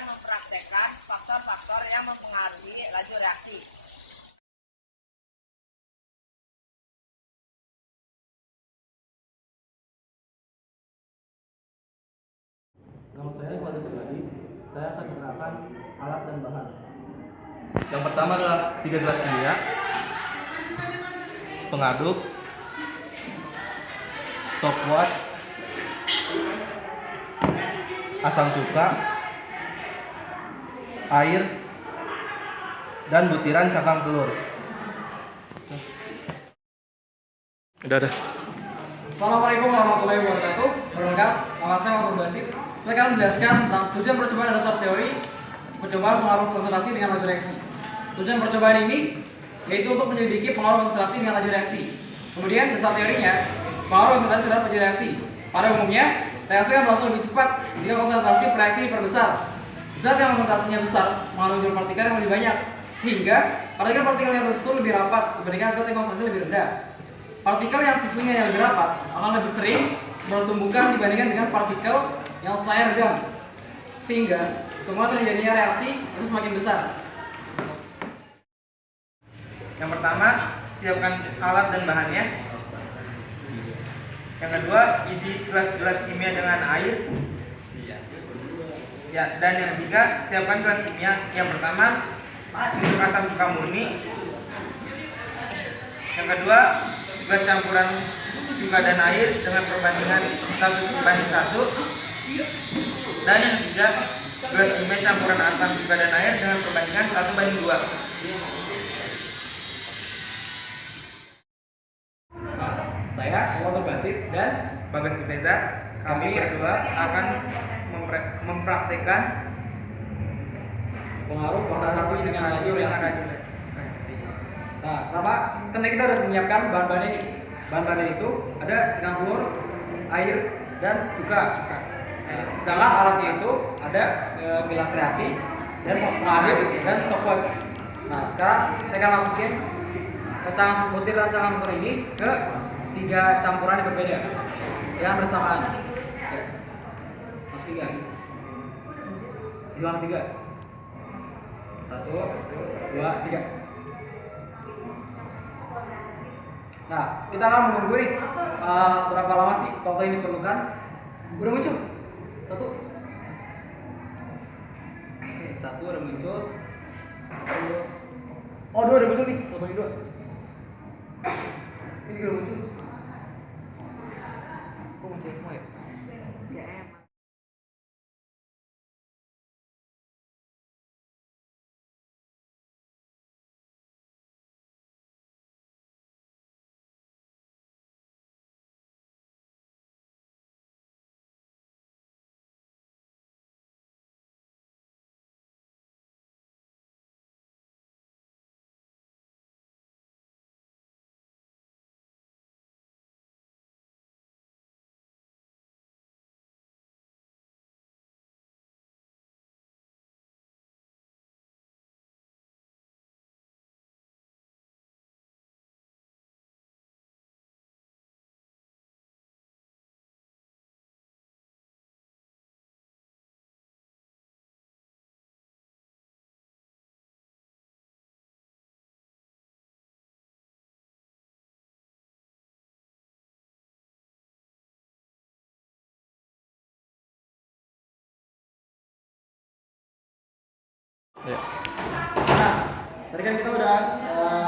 akan mempraktekkan faktor-faktor yang mempengaruhi laju reaksi. Nama saya Iqbal Suryadi. Saya akan menerangkan alat dan bahan. Yang pertama adalah 3 gelas kimia, pengaduk, stopwatch, asam cuka, air, dan butiran cangkang telur. Udah. Assalamualaikum warahmatullahi wabarakatuh. Perkenalkan, nama saya Muhammad Basit. Saya akan menjelaskan tentang tujuan percobaan dasar teori percobaan pengaruh konsentrasi dengan laju reaksi. Tujuan percobaan ini yaitu untuk menyelidiki pengaruh konsentrasi dengan laju reaksi. Kemudian dasar teorinya, pengaruh konsentrasi terhadap laju reaksi. Pada umumnya, reaksi akan berlangsung lebih cepat jika konsentrasi reaksi diperbesar. Zat yang konsentrasinya besar mengandung jumlah partikel yang lebih banyak, sehingga partikel-partikel yang tersusun lebih rapat dibandingkan zat yang konsentrasi lebih rendah. Partikel yang susunya yang lebih rapat akan lebih sering bertumbukan dibandingkan dengan partikel yang selayar rendah, sehingga kemungkinan terjadinya reaksi itu semakin besar. Yang pertama, siapkan alat dan bahannya. Yang kedua, isi gelas-gelas kimia dengan air. Ya, dan yang ketiga, siapkan gelas kimia. Yang pertama, untuk asam cuka murni. Yang kedua, gelas campuran cuka dan air dengan perbandingan 1:1. Dan yang ketiga, gelas kimia campuran asam cuka dan air dengan perbandingan 1:2. Saya Muhammad Basit dan Bagas Reza, kami berdua akan mempraktekkan pengaruh konsentrasi dengan laju reaksi. Nah, pertama, karena kita harus menyiapkan bahan-bahan ini. Bahan-bahan itu ada cangkang telur, air, dan cuka. Sedangkan alatnya itu ada gelas reaksi dan pengaduk dan stopwatch. Nah, sekarang saya akan masukin butiran cangkang telur ini ke 3 campuran yang berbeda yang bersamaan. Masuk 3. Hilang 3. 1, 2, 3. Nah, kita akan menunggu nih berapa lama sih waktu ini diperlukan. Udah muncul? 1. Oke, 1 udah muncul. Terus, oh 2 udah muncul nih. Bagi 2. Ini juga udah muncul. Kok muncul semua ya? Ya. Nah, tadi kan kita udah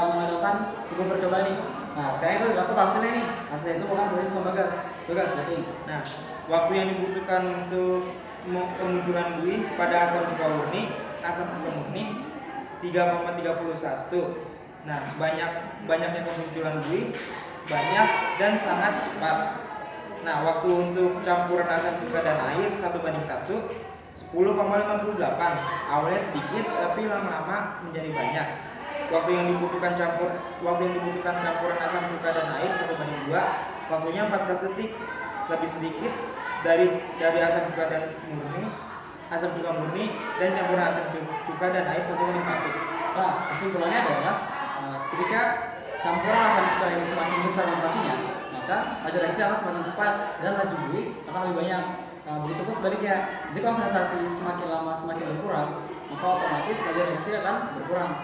mengadakan sebuah percobaan nih. Nah, sekarang kita udah dapat hasilnya nih. Hasilnya itu bukan dari sama gas. Tuh gas, berarti. Nah, waktu yang dibutuhkan untuk kemunculan buih pada asam cuka murni 3,31. Nah, banyaknya kemunculan buih banyak dan sangat cepat. Nah, waktu untuk campuran asam cuka dan air 1:1 10,58. Awalnya sedikit tapi lama-lama menjadi banyak. Waktu yang dibutuhkan campuran asam cuka dan air 1:2. Waktunya 14 detik. Lebih sedikit dari asam cuka murni dan campuran asam cuka dan air 1:1. Nah, kesimpulannya adalah ketika campuran asam cuka ini semakin besar konsentrasinya, maka laju reaksi akan semakin cepat dan laju buih akan lebih banyak. Nah, begitupun sebaliknya, jika konsentrasi semakin lama semakin berkurang, maka otomatis laju reaksi akan berkurang.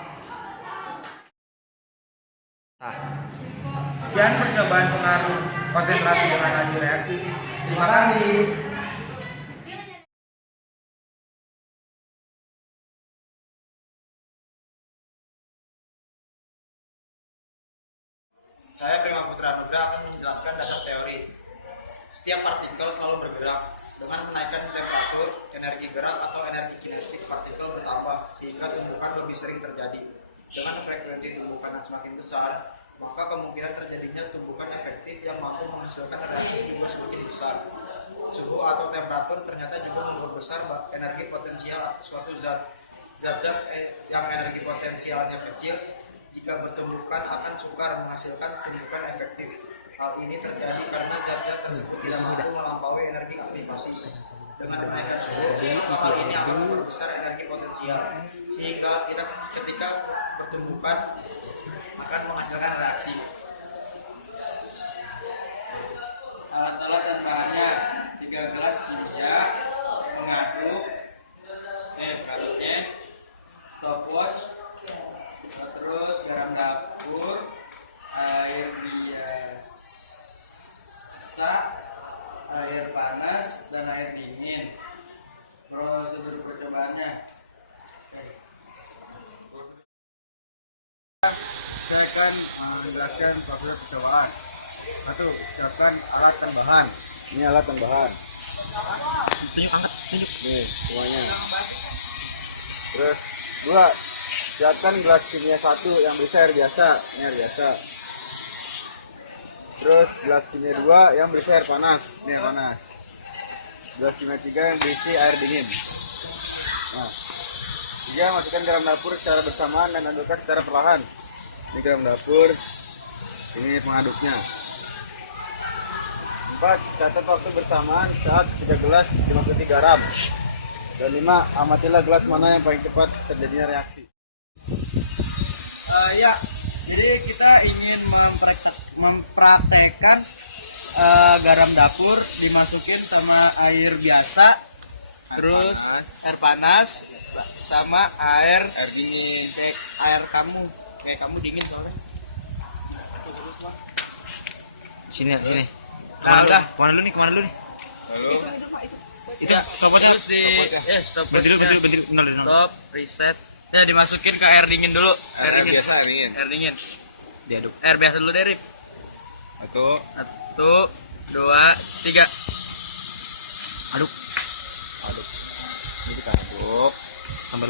Sekian percobaan pengaruh konsentrasi dengan laju reaksi. Terima kasih. Saya Prima Putra Nugra akan menjelaskan dasar teori. Setiap partikel selalu bergerak. Dengan kenaikan temperatur, energi gerak atau energi kinetik partikel bertambah sehingga tumbukan lebih sering terjadi. Dengan frekuensi tumbukan yang semakin besar, maka kemungkinan terjadinya tumbukan efektif yang mampu menghasilkan reaksi juga semakin besar. Suhu atau temperatur ternyata juga memperbesar energi potensial atas suatu zat. Zat-zat yang energi potensialnya kecil jika bertumbukan akan sukar menghasilkan tumbukan efektif. Hal ini terjadi karena zat-zat tersebut tidak mampu melampaui energi aktivasi. Dengan kenaikan suhu, hal ini akan memperbesar energi potensial, sehingga ketika bertumbukan akan menghasilkan reaksi. Alat-alat dan bahannya: 3 gelas kimia, pengaduk, kalutnya, stopwatch, terus garam dapur, air biasa, air panas, dan air dingin. Prosedur percobaannya: Saya akan menjelaskan prosedur percobaan. 1. Siapkan alat dan bahan. Ini alat dan bahan. Nih semuanya. Terus 2. Siapkan gelas kimia 1 yang berisi air biasa. Ini air biasa. Terus gelas kimia 2 yang berisi air panas. Ini air panas. Gelas kimia 3 yang berisi air dingin. Nah, 3. Masukkan garam dapur secara bersamaan dan adukkan secara perlahan. Ini garam dapur, ini pengaduknya. 4. Catat waktu bersamaan saat 3 gelas dimasuki garam. Dan 5. Amatilah gelas mana yang paling cepat terjadinya reaksi. Ya, jadi kita ingin mempraktekkan garam dapur dimasukin sama air biasa, terus air panas sama air dingin. Air kamu dingin soalnya. Sini. Nah, udah. Kemana dulu nih? Halo. Ya, terus di stop. Stop, reset. Nah, dimasukin ke air dingin dulu. Air dingin. Diaduk. Air biasa dulu, Derek. 1, 2, 3. aduk. Ini kita aduk sampai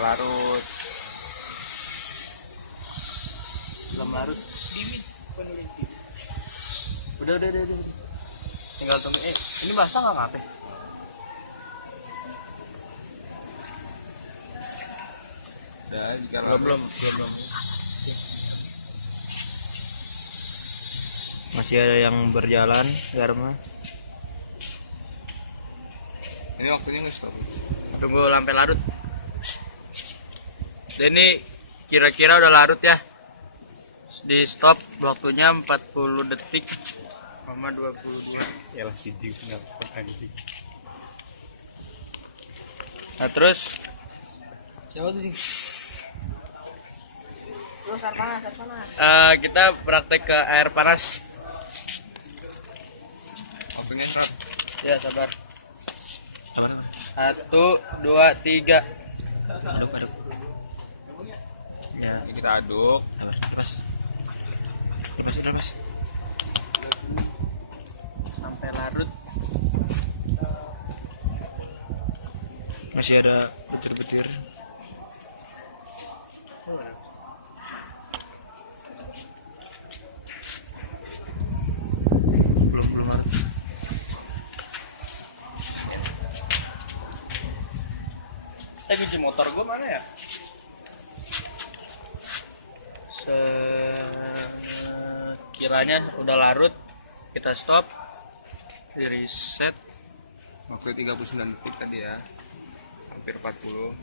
larut. Belum larut. Dingin. Udah. Tinggal tunggu. Ini basah nggak ngapain? Belum. Masih ada yang berjalan garamnya. Ini waktunya nggak stop. Tunggu sampai larut. Ini kira-kira udah larut ya. Di stop waktunya 40 detik sama 22. Yalah siji anjing. Nah, terus Siapa tuh sih? Terus air panas. kita praktek ke air panas. Waktunya Ya, sabar. 1, 2, 3. Aduk. Ya, ini kita aduk. lepas. Sampai larut. Masih ada butir-butir. Belum larut. Kunci motor gue mana ya? Sekiranya udah larut, kita stop, di reset. Waktu 39 detik tadi ya. Hampir 40.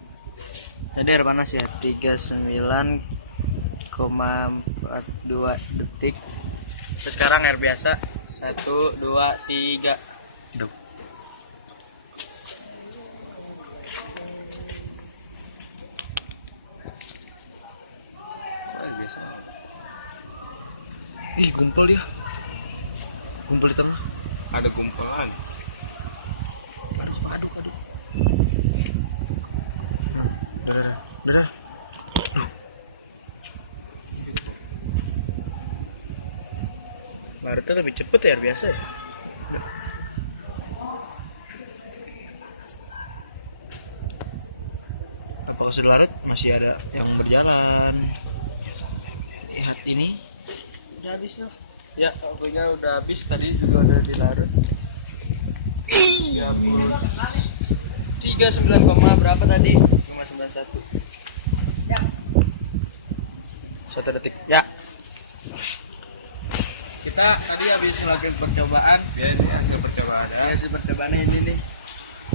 Tadi air panas ya, 39,42 detik. Terus sekarang air biasa, 1, 2, 3. ngumpul dia. Ngumpul di tengah. Ada kumpulan. Aduh. Udah. Larutnya lebih cepet ya biasa. Apakah sudah larut? Masih ada yang berjalan. Lihat ini. Udah habis ya? Ya, waktunya udah habis. Tadi juga udah dilarut. 39, berapa tadi? 591. 1 detik. Ya. Kita tadi habis melakukan percobaan. Ya, ini hasil percobaan. Ya, hasil percobaannya ini nih.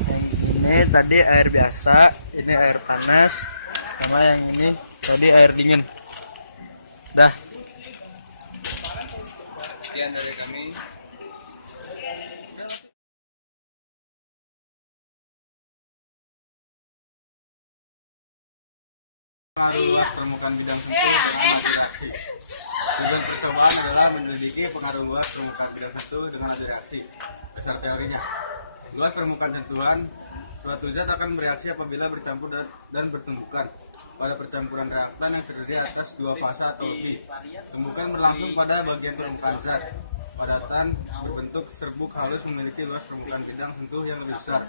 Yang ini tadi air biasa, ini air panas, sama yang ini tadi air dingin. Dah. Sekian dari kami. Pengaruh luas permukaan bidang sentuh dengan maju reaksi. Tujuan percobaan adalah menyelidiki pengaruh luas permukaan bidang sentuh dengan maju reaksi. Dasar teorinya, luas permukaan sentuhan suatu zat akan bereaksi apabila bercampur dan bertumbukan pada percampuran reaktan yang terdiri atas 2 fase atau lebih. Tumbukan berlangsung pada bagian permukaan zat. Padatan berbentuk serbuk halus memiliki luas permukaan bidang sentuh yang lebih besar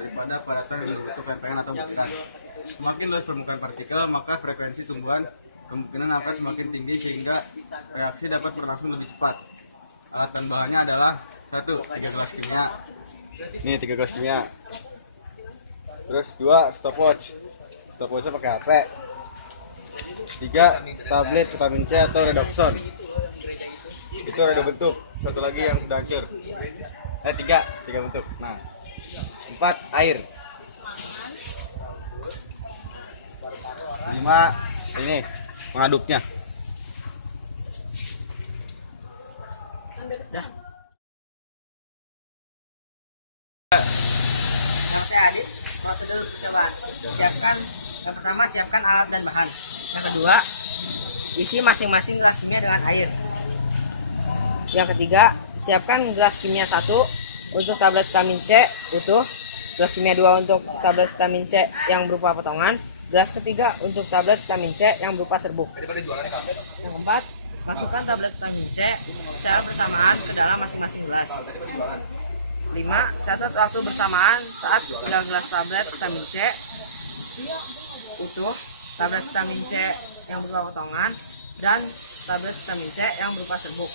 daripada padatan yang berbentuk lempengan atau butiran. Semakin luas permukaan partikel, maka frekuensi tumbuhan kemungkinan akan semakin tinggi sehingga reaksi dapat berlangsung lebih cepat. Alat dan bahannya adalah 1. 3 gelas kimia. Nih 3 gelas kimia. Terus 2 stopwatch. Stopwatchnya pakai HP. 3 tablet vitamin C atau redoxon. Itu ada 2 bentuk. Satu lagi yang udah hancur. 3 bentuk. Nah, 4 air. 5 ini pengaduknya. Saya adik prosedur percobaan. Yang pertama siapkan alat dan bahan. Yang kedua isi masing-masing gelas kimia dengan air. Yang ketiga siapkan gelas kimia 1 untuk tablet vitamin C utuh, gelas kimia 2 untuk tablet vitamin C yang berupa potongan, gelas ketiga untuk tablet vitamin C yang berupa serbuk. Yang keempat, masukkan tablet vitamin C secara bersamaan ke dalam masing-masing gelas. 5. Catat waktu bersamaan saat 3 gelas tablet vitamin C utuh, tablet vitamin C yang berupa potongan, dan tablet vitamin C yang berupa serbuk.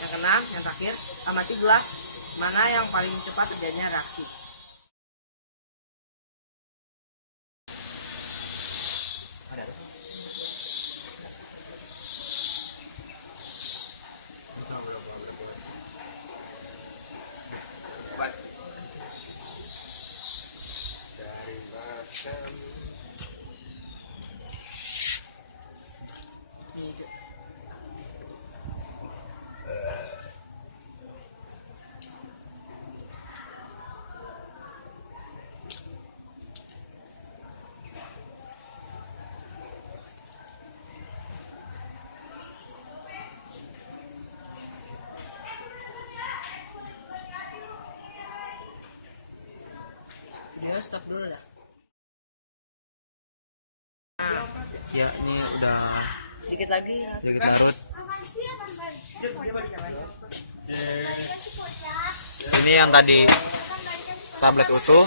Yang keenam, yang terakhir, amati gelas mana yang paling cepat terjadinya reaksi. Video stop dulu dah. Ya, ini udah Dikit lagi. sedikit larut. Ini yang tadi tablet utuh,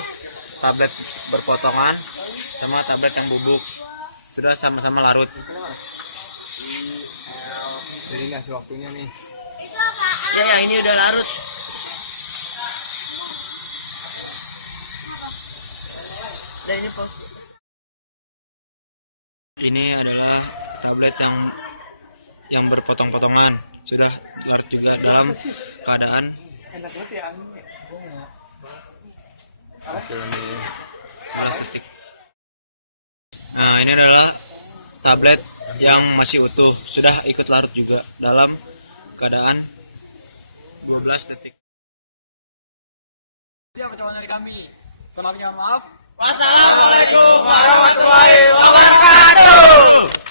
tablet berpotongan, sama tablet yang bubuk sudah sama-sama larut. Jadi ngasih waktunya nih. Ya, yang ini udah larut. Dan ini post. Ini adalah tablet yang berpotong-potongan, sudah larut juga dalam keadaan Hasil ini 11 detik. Nah, ini adalah tablet yang masih utuh, sudah ikut larut juga dalam keadaan 12 detik. Itu percobaan dari kami. Selamat minta maaf. Wassalamualaikum warahmatullahi